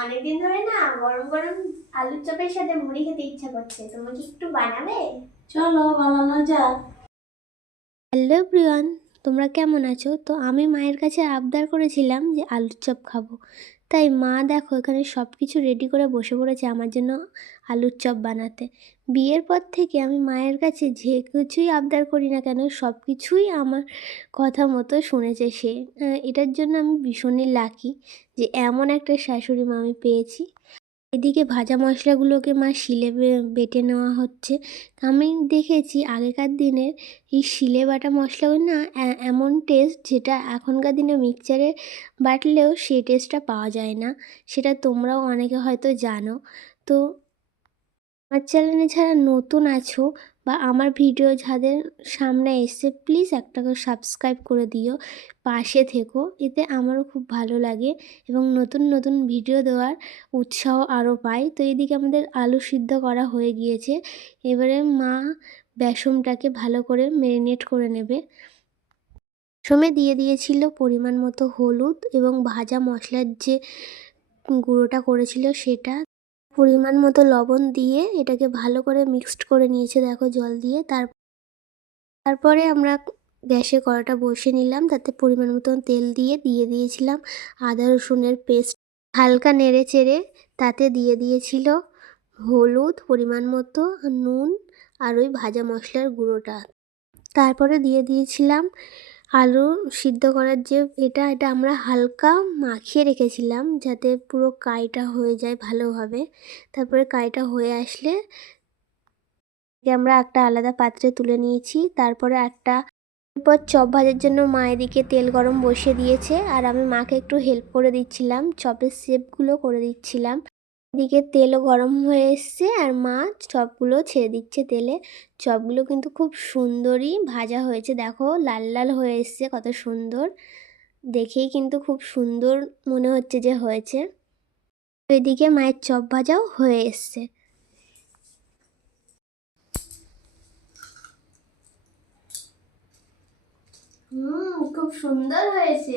অনেকদিন ধরে না গরম গরম আলুর চপের সাথে মুড়ি খেতে ইচ্ছা করছে। তুমি কি একটু বানাবে? চলো বানানো যাক। হ্যালো প্রিয়ান, তোমরা কেমন আছো? তো আমি মায়ের কাছে আবদার করেছিলাম যে আলুর চপ খাবো। তাই মা দেখো এখানে সব কিছু রেডি করে বসে পড়েছে আমার জন্য আলুর চপ বানাতে। বিয়ের পর থেকে আমি মায়ের কাছে যে কিছুই আবদার করি না কেন সব কিছুই আমার কথা মতো শুনেছে সে। এটার জন্য আমি ভীষণই লাকি যে এমন একটা শাশুড়ি মা আমি পেয়েছি। এদিকে ভাজা মশলাগুলোকে মা শিলে বেটে নেওয়া হচ্ছে। আমি দেখেছি আগেকার দিনের এই শিলে বাটা মশলাগুলো না এমন টেস্ট যেটা এখনকার দিনে মিক্সচারে বাটলেও সেই টেস্টটা পাওয়া যায় না। সেটা তোমরাও অনেকে হয়তো জানো। তো আমার চ্যানেলে যারা নতুন আছো বা আমার ভিডিও যাদের সামনে এসছে প্লিজ একটা করে সাবস্ক্রাইব করে দিও, পাশে থেকো। এতে আমারও খুব ভালো লাগে এবং নতুন নতুন ভিডিও দেওয়ার উৎসাহ আরও পাই। তো এদিকে আমাদের আলু সিদ্ধ করা হয়ে গিয়েছে। এবারে মা বেসনটাকে ভালো করে ম্যারিনেট করে নেবে। বেসনে দিয়ে দিয়েছিল পরিমাণ মতো হলুদ এবং ভাজা মশলার যে গুঁড়োটা করেছিল সেটা, পরিমাণ মতো লবণ দিয়ে এটাকে ভালো করে মিক্সড করে নিয়েছে দেখো জল দিয়ে। তারপরে আমরা গ্যাসে কড়াটা বসিয়ে নিলাম, তাতে পরিমাণ মতন তেল দিয়ে দিয়েছিলাম আদা রসুনের পেস্ট। হালকা নেড়ে চেড়ে তাতে দিয়ে দিয়েছিল হলুদ পরিমাণ মতো, নুন আর ওই ভাজা মশলার গুঁড়োটা। তারপরে দিয়ে দিয়েছিলাম আলু সিদ্ধ করার যে এটা আমরা হালকা মাখিয়ে রেখেছিলাম যাতে পুরো কাইটা হয়ে যায় ভালোভাবে। তারপরে কাইটা হয়ে আসলে আমরা একটা আলাদা পাত্রে তুলে নিয়েছি। তারপরে এরপর চপ ভাজার জন্য মা এদিকে তেল গরম বসিয়ে দিয়েছে আর আমি মাকে একটু হেল্প করে দিচ্ছিলাম, চপের শেপগুলো করে দিচ্ছিলাম। এদিকে তেলও গরম হয়ে এসছে আর মা চপগুলো ছেড়ে দিচ্ছে তেলে। চপগুলো কিন্তু খুব সুন্দরই ভাজা হয়েছে, দেখো লাল লাল হয়ে এসছে কত সুন্দর, দেখেই কিন্তু খুব সুন্দর মনে হচ্ছে যে হয়েছে। এদিকে মায়ের চপ ভাজাও হয়ে এসছে। খুব সুন্দর হয়েছে।